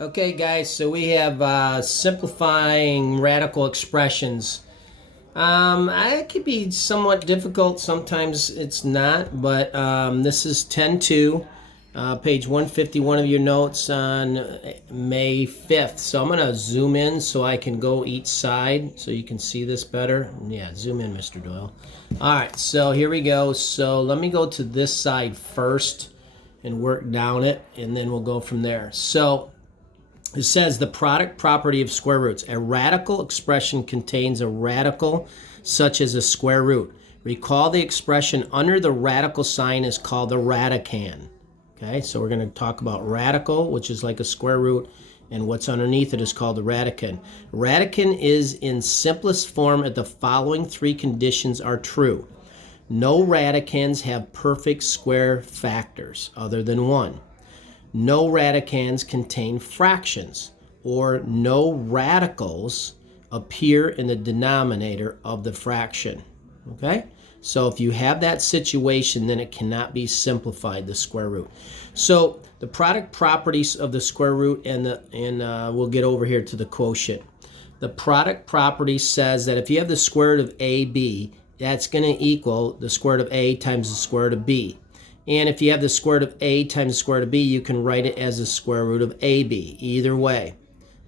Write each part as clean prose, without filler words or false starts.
Okay, guys, so we have simplifying radical expressions. It could be somewhat difficult. Sometimes it's not, but this is 10-2, page 151 of your notes on May 5th. So I'm going to zoom in so I can go each side so you can see this better. Yeah, zoom in, Mr. Doyle. All right, so here we go. So let me go to this side first and work down it, and then we'll go from there. So it says the product property of square roots. A radical expression contains a radical such as a square root. Recall the expression under the radical sign is called the radicand. Okay, so we're going to talk about radical, which is like a square root, and what's underneath it is called the radicand. Radicand is in simplest form if the following three conditions are true. No radicands have perfect square factors other than 1. No radicands contain fractions, or no radicals appear in the denominator of the fraction. Okay? So if you have that situation, then it cannot be simplified, the square root. So the product properties of the square root, and we'll get over here to the quotient. The product property says that if you have the square root of AB, that's going to equal the square root of A times the square root of B. And if you have the square root of A times the square root of B, you can write it as the square root of AB, either way.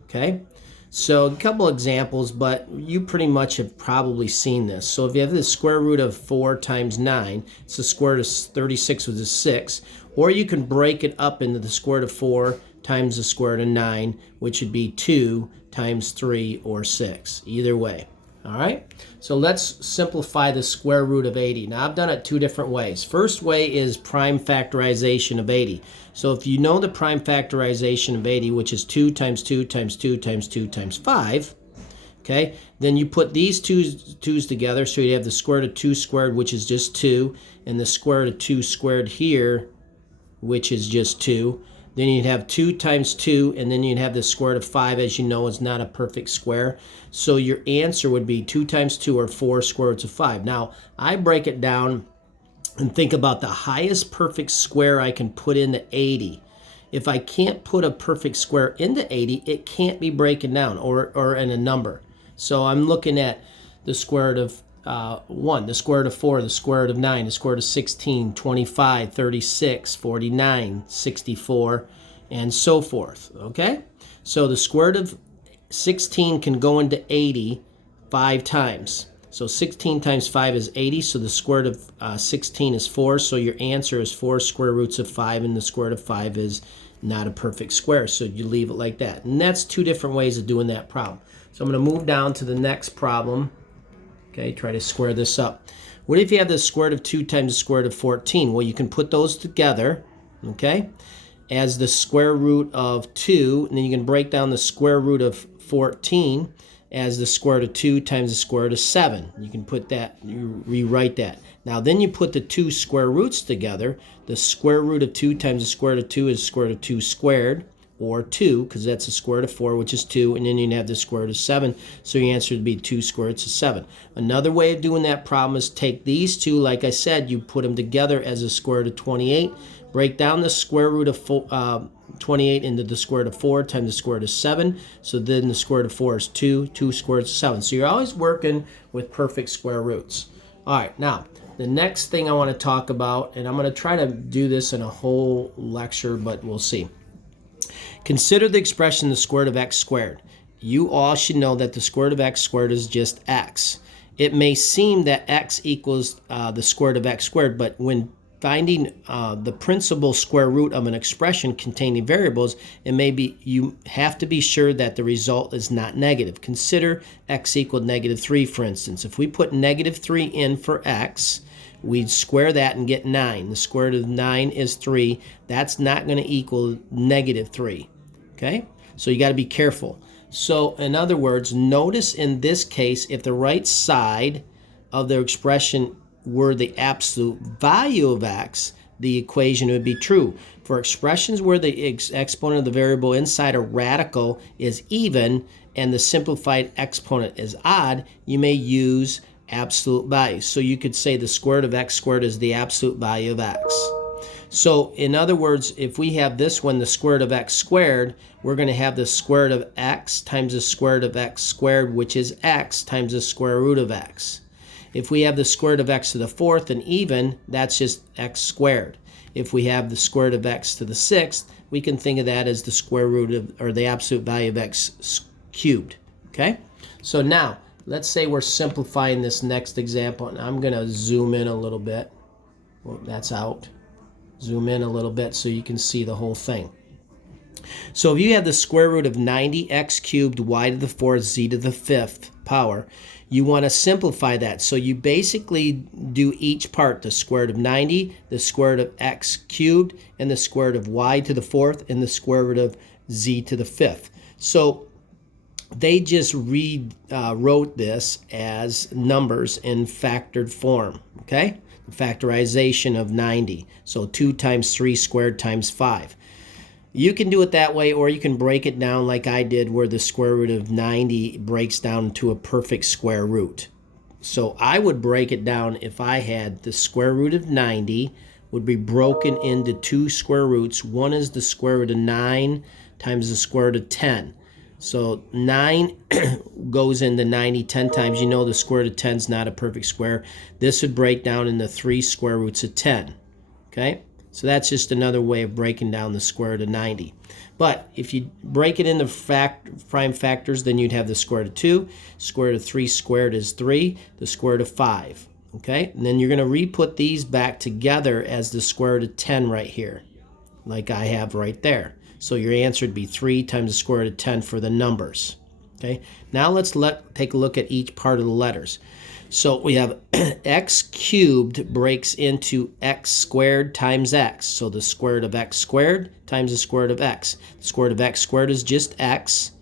Okay? So a couple examples, but you pretty much have probably seen this. So if you have the square root of 4 times 9, it's the square root of 36 with a 6. Or you can break it up into the square root of 4 times the square root of 9, which would be 2 times 3 or 6. Either way. All right, so let's simplify the square root of 80. Now, I've done it two different ways. First way is prime factorization of 80. So if you know the prime factorization of 80, which is 2 times 2 times 2 times 2 times 5, okay, then you put these twos together, so you have the square root of 2 squared, which is just 2, and the square root of 2 squared here, which is just 2. Then you'd have 2 times 2, and then you'd have the square root of 5, as you know, is not a perfect square. So your answer would be 2 times 2, or 4 square roots of 5. Now, I break it down and think about the highest perfect square I can put into 80. If I can't put a perfect square into 80, it can't be broken down or in a number. So I'm looking at the square root of 1, the square root of 4, the square root of 9, the square root of 16, 25, 36, 49, 64, and so forth, okay? So the square root of 16 can go into 80 5 times. So 16 times 5 is 80, so the square root of 16 is 4, so your answer is 4 square roots of 5, and the square root of 5 is not a perfect square, so you leave it like that. And that's two different ways of doing that problem. So I'm going to move down to the next problem. Okay, try to square this up. What if you have the square root of 2 times the square root of 14? Well, you can put those together, okay, as the square root of 2, and then you can break down the square root of 14 as the square root of 2 times the square root of 7. You can put that, you rewrite that. Now, then you put the two square roots together. The square root of 2 times the square root of 2 is the square root of 2 squared, or 2, because that's the square root of 4, which is 2, and then you'd have the square root of 7, so your answer would be 2 square roots of 7. Another way of doing that problem is take these two, like I said, you put them together as a square root of 28, break down the square root of 28 into the square root of 4 times the square root of 7, so then the square root of 4 is 2, 2 square roots of 7. So you're always working with perfect square roots. All right, now, the next thing I want to talk about, and I'm going to try to do this in a whole lecture, but we'll see. Consider the expression the square root of x squared. You all should know that the square root of x squared is just x. It may seem that x equals the square root of x squared, but when finding the principal square root of an expression containing variables, it may be, you have to be sure that the result is not negative. Consider x equaled -3, for instance. If we put -3 in for x, we'd square that and get 9. The square root of 9 is 3. That's not going to equal -3. Okay? So you got to be careful. So in other words, notice in this case, if the right side of the expression were the absolute value of x, the equation would be true. For expressions where the exponent of the variable inside a radical is even and the simplified exponent is odd, you may use absolute values. So you could say the square root of x squared is the absolute value of x. So in other words, if we have this one, the square root of x squared, we're going to have the square root of x times the square root of x squared, which is x times the square root of x. If we have the square root of x to the fourth and even, that's just x squared. If we have the square root of x to the sixth, we can think of that as the square root of, or the absolute value of x cubed. Okay? So now, let's say we're simplifying this next example, and I'm going to zoom in a little bit. Well, that's out. Zoom in a little bit so you can see the whole thing. So if you have the square root of 90x cubed y to the fourth z to the fifth power, you want to simplify that. So you basically do each part, the square root of 90, the square root of x cubed, and the square root of y to the fourth, and the square root of z to the fifth. So they just wrote this as numbers in factored form, okay? Factorization of 90. So 2 times 3 squared times 5. You can do it that way, or you can break it down like I did, where the square root of 90 breaks down to a perfect square root. So I would break it down if I had the square root of 90 would be broken into 2 square roots. One is the square root of 9 times the square root of 10. So 9 goes into 90 10 times. You know the square root of 10 is not a perfect square. This would break down into 3 square roots of 10. Okay? So that's just another way of breaking down the square root of 90. But if you break it into prime factors, then you'd have the square root of 2. Square root of 3 squared is 3. The square root of 5. Okay? And then you're going to re-put these back together as the square root of 10 right here, like I have right there. So your answer would be 3 times the square root of 10 for the numbers. Okay? Now let's take a look at each part of the letters. So we have x cubed breaks into x squared times x. So the square root of x squared times the square root of x. The square root of x squared is just x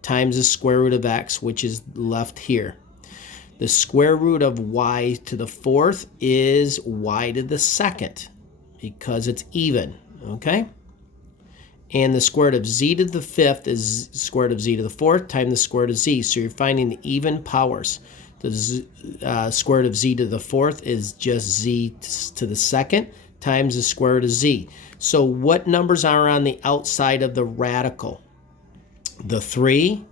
times the square root of x, which is left here. The square root of y to the fourth is y to the second because it's even. Okay? And the square root of z to the fifth is square root of z to the fourth times the square root of z. So you're finding the even powers. The square root of z to the fourth is just z to the second times the square root of z. So what numbers are on the outside of the radical? The 3,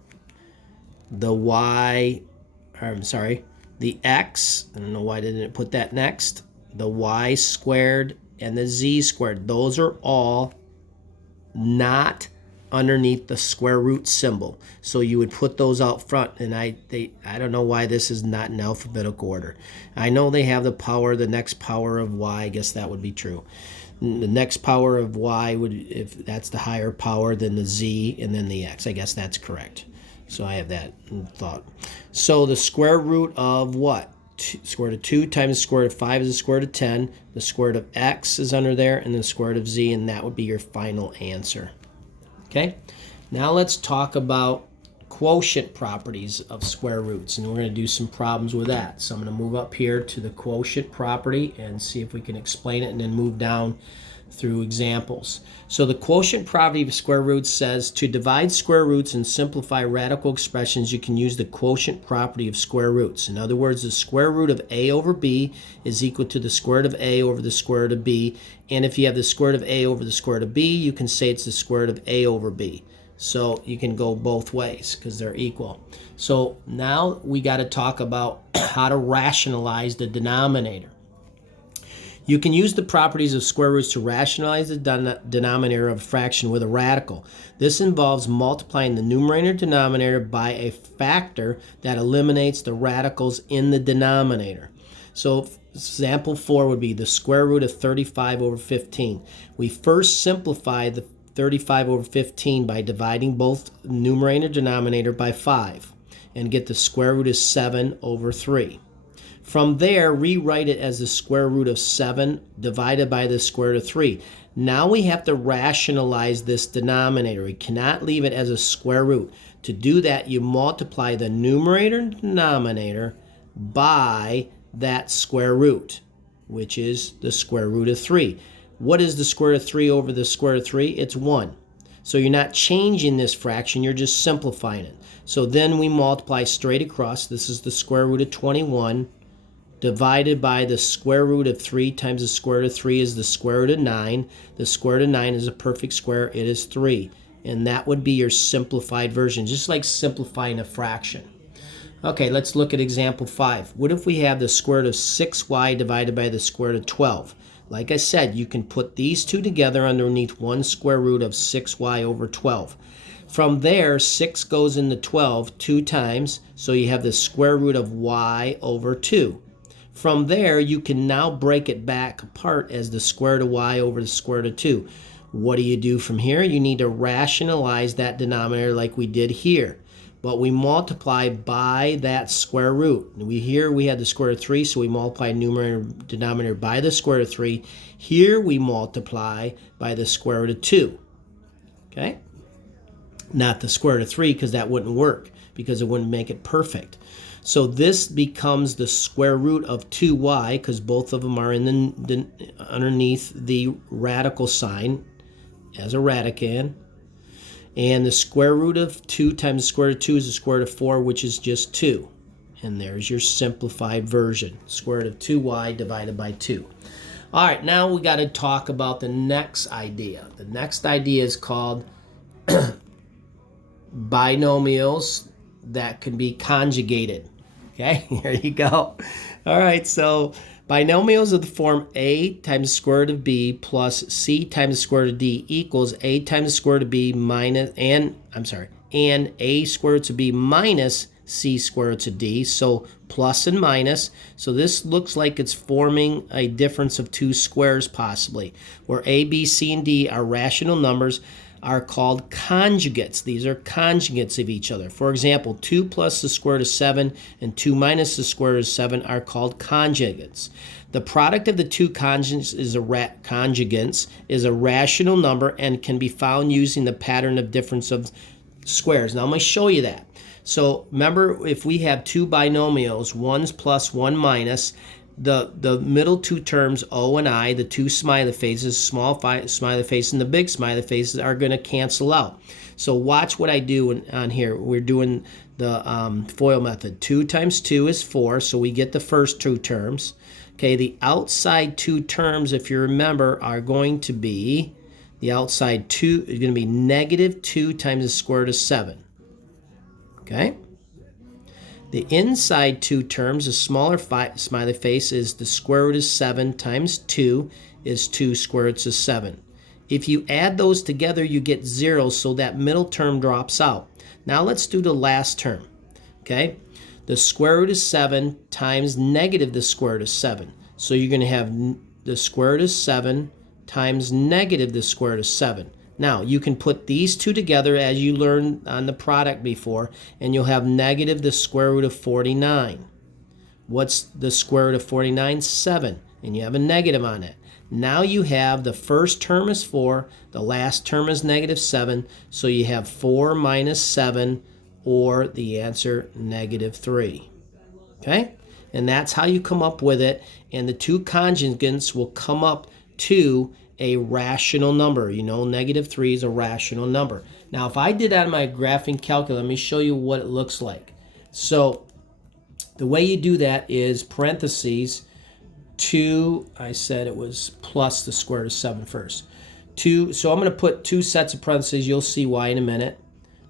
the y, the x, I don't know why I didn't put that next, the y squared and the z squared. Those are all not underneath the square root symbol. So you would put those out front, and I don't know why this is not in alphabetical order. I know they have the power, the next power of y, I guess that would be true. The next power of y would, if that's the higher power, than the z and then the x. I guess that's correct. So I have that thought. So the square root of what? Square root of 2 times the square root of 5 is the square root of 10. The square root of x is under there, and the square root of z, and that would be your final answer. Okay, now let's talk about quotient properties of square roots, and we're going to do some problems with that. So I'm going to move up here to the quotient property and see if we can explain it, and then move down through examples. So the quotient property of square roots says to divide square roots and simplify radical expressions, you can use the quotient property of square roots. In other words, the square root of a over b is equal to the square root of a over the square root of b. And if you have the square root of a over the square root of b, you can say it's the square root of a over b. So you can go both ways because they're equal. So now we got to talk about how to rationalize the denominator. You can use the properties of square roots to rationalize the denominator of a fraction with a radical. This involves multiplying the numerator and denominator by a factor that eliminates the radicals in the denominator. So example 4 would be the square root of 35 over 15. We first simplify the 35 over 15 by dividing both numerator and denominator by 5 and get the square root of 7 over 3. From there, rewrite it as the square root of 7 divided by the square root of 3. Now we have to rationalize this denominator. We cannot leave it as a square root. To do that, you multiply the numerator and denominator by that square root, which is the square root of 3. What is the square root of 3 over the square root of 3? It's 1. So you're not changing this fraction, you're just simplifying it. So then we multiply straight across. This is the square root of 21 divided by the square root of 3 times the square root of 3 is the square root of 9. The square root of 9 is a perfect square. It is 3. And that would be your simplified version, just like simplifying a fraction. Okay, let's look at example 5. What if we have the square root of 6y divided by the square root of 12? Like I said, you can put these two together underneath one square root of 6y over 12. From there, 6 goes into 12 2 times, so you have the square root of y over 2. From there, you can now break it back apart as the square root of y over the square root of 2. What do you do from here? You need to rationalize that denominator like we did here. But we multiply by that square root. Here we had the square root of 3, so we multiply numerator and denominator by the square root of 3. Here we multiply by the square root of 2. Okay? Not the square root of 3, because that wouldn't work, because it wouldn't make it perfect. So this becomes the square root of 2y, because both of them are in underneath the radical sign as a radicand. And the square root of 2 times the square root of 2 is the square root of 4, which is just 2. And there's your simplified version. Square root of 2y divided by 2. All right, now we got to talk about the next idea. The next idea is called binomials that can be conjugated. Okay, here you go. All right, so binomials of the form a times the square root of b plus c times the square root of d equals a times the square root of b minus, and a square root of b minus c square root of d, so plus and minus. So this looks like it's forming a difference of two squares possibly, where a, b, c, and d are rational numbers, are called conjugates. These are conjugates of each other. For example, 2 plus the square root of 7 and 2 minus the square root of 7 are called conjugates. The product of the two conjugates is a rational number and can be found using the pattern of difference of squares. Now I'm going to show you that. So remember, if we have two binomials, 1 plus 1 minus, the middle two terms, O and I, the two smiley faces, small smiley face and the big smiley faces, are going to cancel out. So watch what I do on here. We're doing the FOIL method. 2 times 2 is 4, so we get the first two terms. Okay, the outside two terms, if you remember, are going to be, the outside 2 is going to be negative 2 times the square root of 7. Okay? The inside two terms, the smaller smiley face, is the square root of 7 times 2 is 2 square roots of 7. If you add those together, you get 0, so that middle term drops out. Now let's do the last term. Okay? The square root of 7 times negative the square root of 7. So you're going to have the square root of 7 times negative the square root of 7. Now, you can put these two together as you learned on the product before, and you'll have negative the square root of 49. What's the square root of 49? 7. And you have a negative on it. Now you have the first term is 4, the last term is negative 7, so you have 4 minus 7, or the answer, negative 3. Okay? And that's how you come up with it, and the two conjugates will come up to a rational number. You know, negative 3 is a rational number. Now, if I did that on my graphing calculator, let me show you what it looks like. So the way you do that is parentheses 2, I said it was plus the square root of 7 first. 2, so I'm going to put two sets of parentheses. You'll see why in a minute.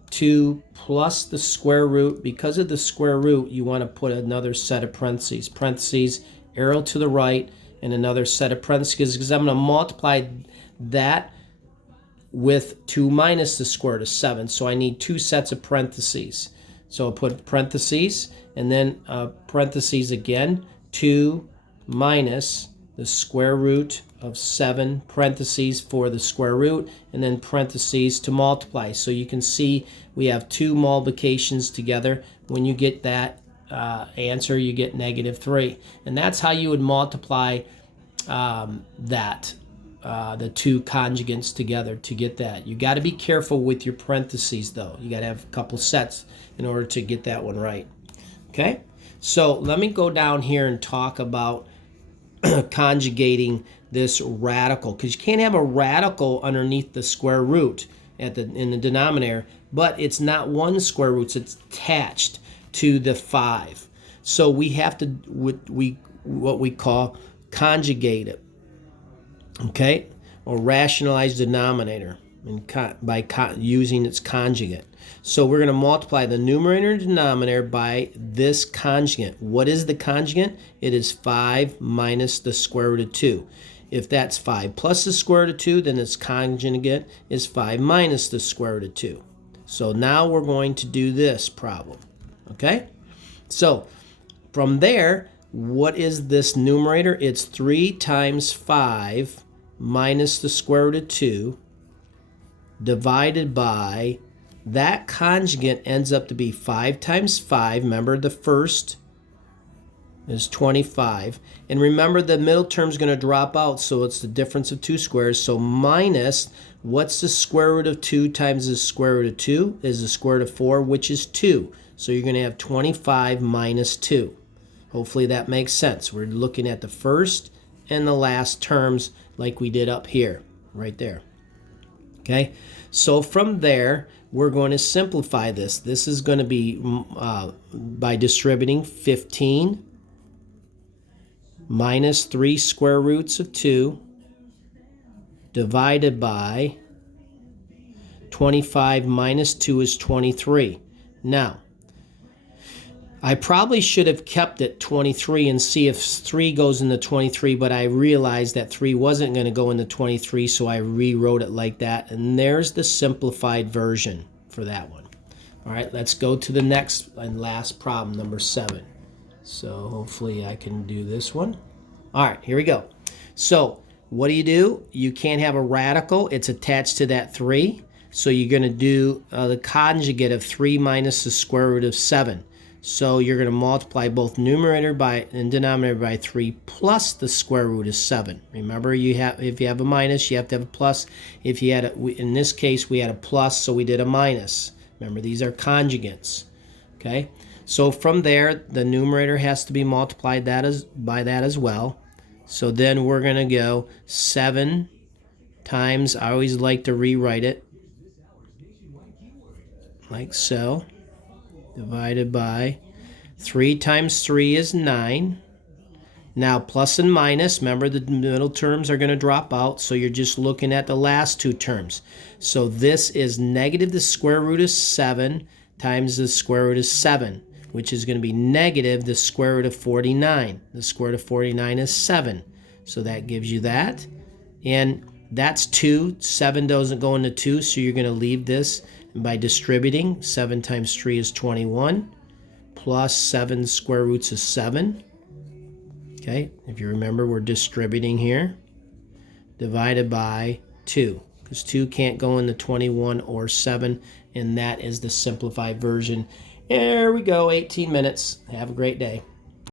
2 plus the square root. Because of the square root, you want to put another set of parentheses. Parentheses, arrow to the right, and another set of parentheses, because I'm going to multiply that with 2 minus the square root of 7. So I need two sets of parentheses. So I'll put parentheses, and then parentheses again, 2 minus the square root of 7, parentheses for the square root, and then parentheses to multiply. So you can see we have two multiplications together. When you get that answer, you get negative 3. And that's how you would multiply the two conjugates together to get that. You got to be careful with your parentheses, though. You got to have a couple sets in order to get that one right. Okay? So let me go down here and talk about conjugating this radical, because you can't have a radical underneath the square root in the denominator, but it's not one square root, it's attached to the 5. So we have to what we call conjugate it, okay, or rationalize denominator by using its conjugate. So we're going to multiply the numerator and denominator by this conjugate. What is the conjugate? It is 5 minus the square root of 2. If that's 5 plus the square root of 2, then its conjugate is 5 minus the square root of 2. So now we're going to do this problem, okay? So from there, what is this numerator? It's 3 times 5 minus the square root of 2 divided by, that conjugate ends up to be 5 times 5. Remember, the first is 25. And remember, the middle term is going to drop out, so it's the difference of two squares. So minus, what's the square root of 2 times the square root of 2? Is the square root of 4, which is 2. So you're going to have 25 minus 2. Hopefully that makes sense. We're looking at the first and the last terms like we did up here, right there. Okay, so from there, we're going to simplify this. This is going to be by distributing 15 minus 3 square roots of 2 divided by 25 minus 2 is 23. Now, I probably should have kept it 23 and see if 3 goes into 23, but I realized that 3 wasn't going to go into 23, so I rewrote it like that. And there's the simplified version for that one. All right, let's go to the next and last problem, number 7. So hopefully I can do this one. All right, here we go. So what do? You can't have a radical. It's attached to that 3. So you're going to do the conjugate of 3 minus the square root of 7. So you're going to multiply both numerator by and denominator by 3 plus the square root of 7. Remember, if you have a minus, you have to have a plus. If you had in this case, we had a plus, so we did a minus. Remember, these are conjugates. Okay, so from there, the numerator has to be multiplied by that as well. So then we're going to go 7 times, I always like to rewrite it like so, divided by 3 times 3 is 9. Now plus and minus, remember the middle terms are going to drop out, so you're just looking at the last two terms. So this is negative the square root of 7 times the square root of 7, which is going to be negative the square root of 49. The square root of 49 is 7. So that gives you that. And that's 2. 7 doesn't go into 2, so you're going to leave this. And by distributing, 7 times 3 is 21, plus 7 square roots is 7. Okay, if you remember, we're distributing here. Divided by 2, because 2 can't go into 21 or 7, and that is the simplified version. There we go, 18 minutes. Have a great day.